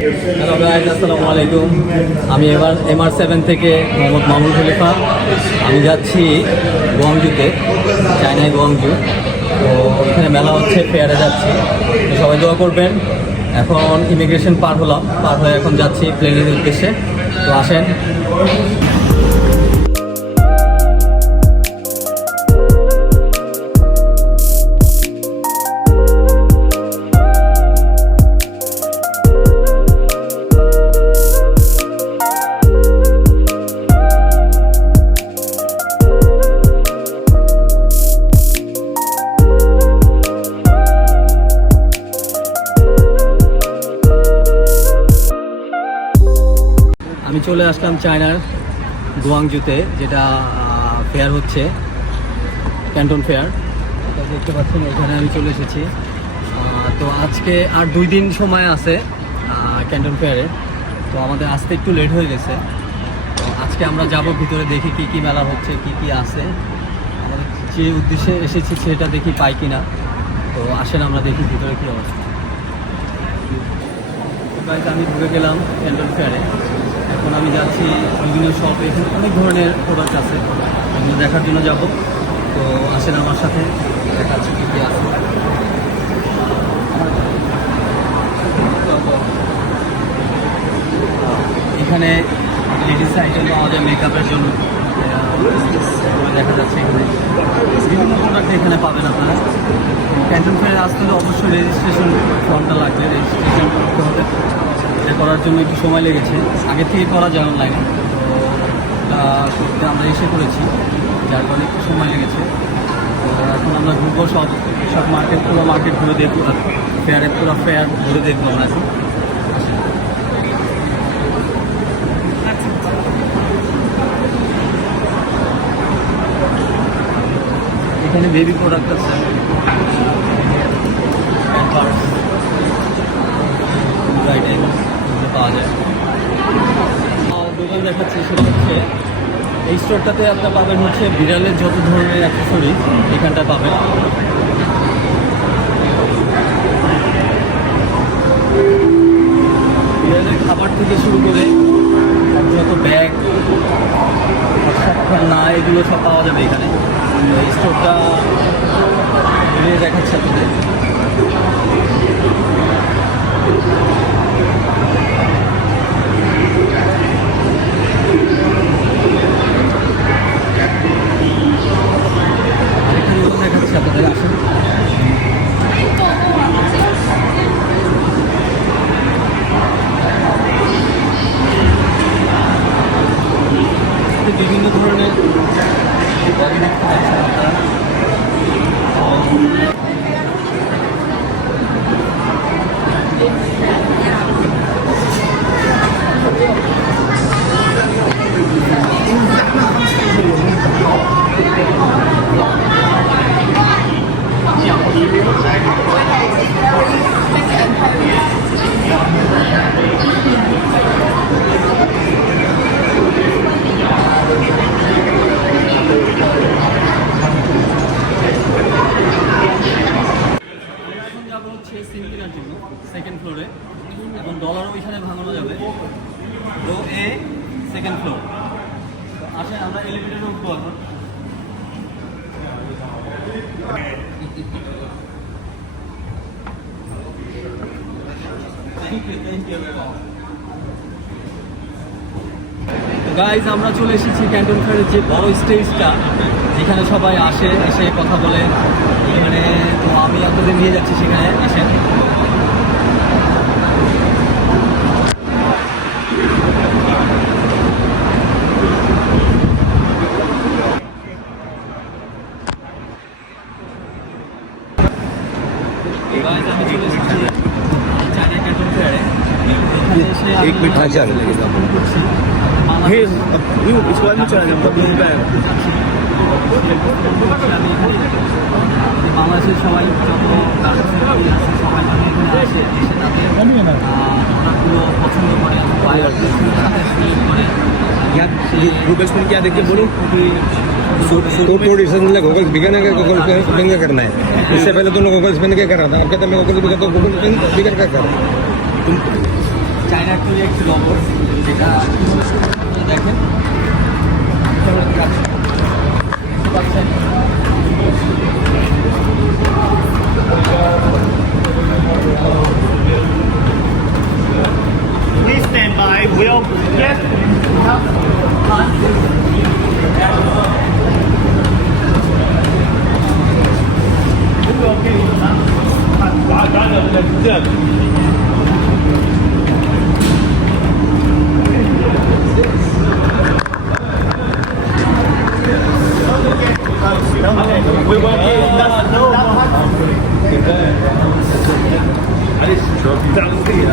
Hello guys আসসালামু আলাইকুম আমি এবার এমআর সেভেন থেকে মোহাম্মদ মামুন খলিফা। আমি যাচ্ছি গোয়াংজুতে, চায়নায় গোয়াংজু। তো এখানে মেলা হচ্ছে ফেয়ারে যাচ্ছি। তো সবাই দোয়া করবেন। এখন ইমিগ্রেশন পার হলাম। পার হয়ে এখন যাচ্ছি প্লেনের উদ্দেশ্যে। তো আসেন। আমি চলে আসলাম চায়নার গুয়াংজুতে, যেটা ফেয়ার হচ্ছে ক্যান্টন ফেয়ার দেখতে পাচ্ছেন এখানে আমি চলে এসেছি। তো আজকে আর দুই দিন সময় আছে ক্যান্টন ফেয়ারে তো আমাদের আসতে একটু লেট হয়ে গেছে। তো আজকে আমরা যাব ভিতরে দেখি কি কি মেলা হচ্ছে, কি কি আছে। আমাদের যে উদ্দেশ্যে এসেছি সেটা দেখি পাই কি না তো আসেন আমরা দেখি ভিতরে কী অবস্থা। আমি ঢুকে গেলাম ক্যান্টন ফেয়ারে এখন আমি যাচ্ছি বিভিন্ন শপে এখানে অনেক ধরনের প্রোডাক্ট আছে। এগুলো দেখার জন্য যাব। তো আসেন আমার সাথে। দেখাচ্ছি কী কী আছে। এখানে লেডিস আইটেম পাওয়া যায় মেকআপের জন্য। দেখা যাচ্ছে এখানে। বিভিন্ন প্রোডাক্ট এখানে পাবেন আপনারা। ক্যান্টন ফেয়ারে আসতে হলে অবশ্যই রেজিস্ট্রেশন ফর্মটা লাগবে। রেজিস্ট্রেশন করতে হবে। এটা করার জন্য একটু সময় লেগেছে। আগে থেকে করা যায় অনলাইনে তো করতে আমরা এসে করেছি। যার কারণে একটু সময় লেগেছে। এখন আমরা ঘুরবো সব সব মার্কেট পুরো মার্কেট ঘুরে দেখব। ফেয়ারে পুরো ফেয়ার ঘুরে দেখব আমরা এখন। এখানে বেবি প্রোডাক্ট আছে Pampers, Brighten, এগুলো পাওয়া যায় আর দোকান দেখাচ্ছি সেটা হচ্ছে এই স্টোরটাতে আপনার পাবেন হচ্ছে বিড়ালের যত ধরনের অ্যাক্সেসরিজ এখানটা পাবেন। বিড়ালের খাবার থেকে শুরু করে যত ব্যাগ না এগুলো সব পাওয়া যাবে এখানে। এই স্টোরটা দেখাচ্ছে আপনাদের। はい。ডলারও ওইখানে ভাঙানো যাবে। রো এ সেকেন্ড ফ্লোর আসেন, আমরা এলিভেটরে উঠবো এখন গাইজ আমরা চলে এসেছি ক্যান্টন ফেয়ারের যে বড় স্টেজটা যেখানে সবাই আসে, এসে কথা বলে। মানে তো আমি আপনাদের নিয়ে যাচ্ছি, সেখানে আসেন Guys, আমি চলে এসেছি চায়না ক্যান্টন ফেয়ারে এখানে এসে আমি एक मिनट हाँ चल বাংলাদেশ यू इसको आदमी चला जाता है बैग বাংলাদেশের সবাই যত কাস্টমার আছে সবাই মানে এখানে আসে এসে তাদের क्या तो गूगल बिगन है गूगल करना है। इससे पहले तुमने गूगल स्पिन क्या कर रहा था? अब कहते मैं गूगल बिगन तो गूगल स्पिन क्या कर रहा that's the iyi.